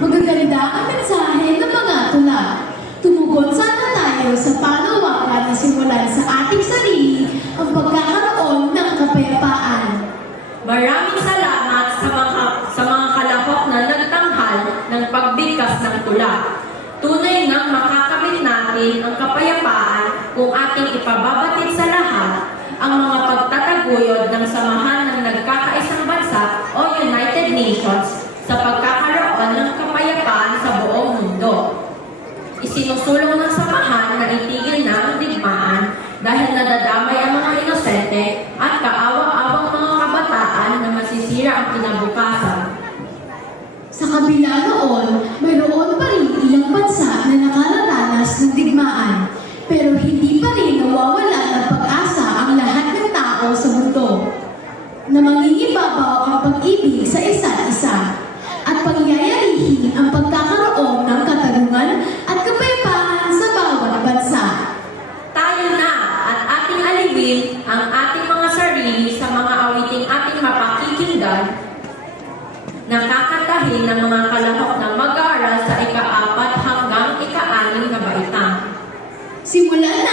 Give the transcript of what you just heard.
Magaganda ang mensahe ng mga tula. Tumugon sana tayo sa panawagan na simulan sa ating sarili ang pagkakaroon ng kapayapaan. Maraming salamat sa mga kalahok na nagtanghal ng pagbigkas ng tula. Tunay ngang makakamit natin ang kapayapaan kung ating ipababatid sa lahat ang mga pagtataguyod ng Samahan ng Nagkakaisang Bansa o United Nations sa pagkakaroon ng kapayapaan sa buong mundo. Isinusulong ng samahan na itigil na ang digmaan dahil nadadamay ang mga inosente at kaawa-awang mga kabataan na masisira ang kinabukasan. Sa kabila noon, mayroon pa rin ilang bansa na nakararanas ng digmaan, pero hindi pa rin nawawala ng pag-asa ang lahat ng tao sa mundo na mangingibabaw ang pag-ibig sa isa't isa at pangyayarihin ang pagkakaroon ng katarungan at kapayapaan sa bawat bansa. Tayo na at ating alibin ang ating mga sarili sa mga awiting ating mapakikinggan na kakantahin ng mga kalahok na mag-aaral sa ika-4 hanggang ika-6 na baitang. Simulan na